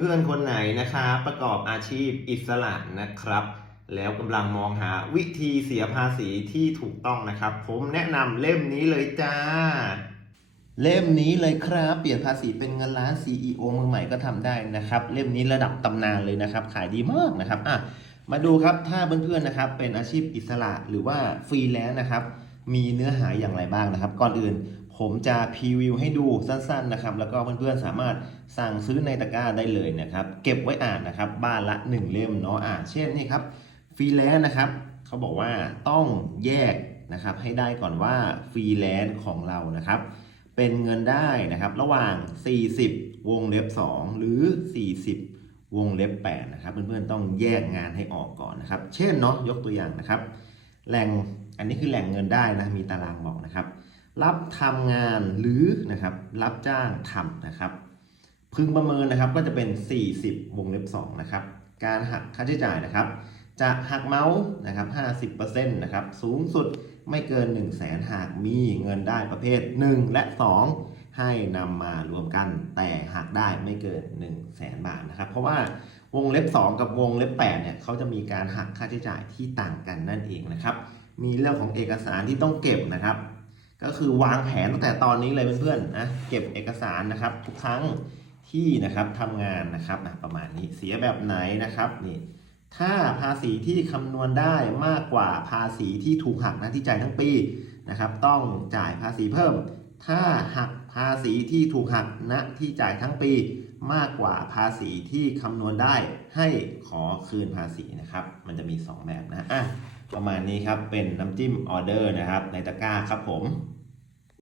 เพื่อนคนไหนนะครับประกอบอาชีพอิสระนะครับ แล้วกำลังมองหาวิธีเสียภาษีที่ถูกต้องนะครับ ผมแนะนำเล่มนี้เลยจ้า เล่มนี้เลยครับ เปลี่ยนภาษีเป็นเงินล้าน CEO มือใหม่ก็ทำได้นะครับ เล่มนี้ระดับตำนานเลยนะครับ ขายดีมากนะครับอะมาดูครับถ้าเพื่อนๆนะครับ เป็นอาชีพอิสระหรือว่าฟรีแลนซ์นะครับมีเนื้อหาอย่างไรบ้างนะครับ ก่อนอื่น ผมจะพรีวิวให้ดูสั้นๆนะครับ แล้วก็เพื่อนๆสามารถสั่งซื้อในตะกร้าได้เลยนะครับ เก็บไว้อ่านนะครับ บ้านละ 1 เล่มเนาะอ่าเช่นนี่ครับฟรีแลนซ์นะครับเขาบอกว่าต้องแยกนะครับ ให้ได้ก่อนว่าฟรีแลนซ์ของเรานะครับ เป็นเงินได้นะครับ ระหว่าง 40 วงเล็บ 2 หรือ 40 วงเล็บ8นะครับ เพื่อนๆต้องแยกงานให้ออกก่อนนะครับ เช่นเนาะยกตัวอย่างนะครับ แหล่งอันนี้คือแหล่งเงินได้นะมีตารางบอกนะครับ รับทำงานหรือนะครับรับจ้างทำนะครับ พึงประเมินนะครับก็จะเป็น 40 วงเล็บ2นะครับการหักค่าใช้จ่ายนะครับ จะหักเมาส์นะครับ 50%นะครับสูงสุดไม่เกิน 1 0 0 0 0แสนหากมีเงินได้ประเภท 1 และ 2 ให้นำมารวมกัน แต่หักได้ไม่เกิน 1 0 0 0 0แสนบาทนะครับ เพราะว่าวงเล็บ 2 กับวงเล็บ8เนี่ยเขาจะมีการหักค่าใช้จ่ายที่ต่างกันนั่นเองนะครับ มีเรื่องของเอกสารที่ต้องเก็บนะครับ ก็คือวางแผนตั้งแต่ตอนนี้เลยเพื่อนๆนะเก็บเอกสารนะครับ ทุกครั้งที่นะครับทำงานนะครับอะประมาณนี้เสียแบบไหนนะครับนี่ถ้าภาษีที่คำนวณได้มากกว่าภาษีที่ถูกหักนะที่จ่ายทั้งปีนะครับ ต้องจ่ายภาษีเพิ่ม ถ้าหักาษีที่ถูกหักณที่จ่ายทั้งปีมากกว่าภาษีที่คำนวณได้ให้ขอคืนภาษีนะครับ มันจะมี 2 แบบนะอะประมาณนี้ครับเป็นน้ำจิ้มออเดอร์นะครับในตะกร้าครับผม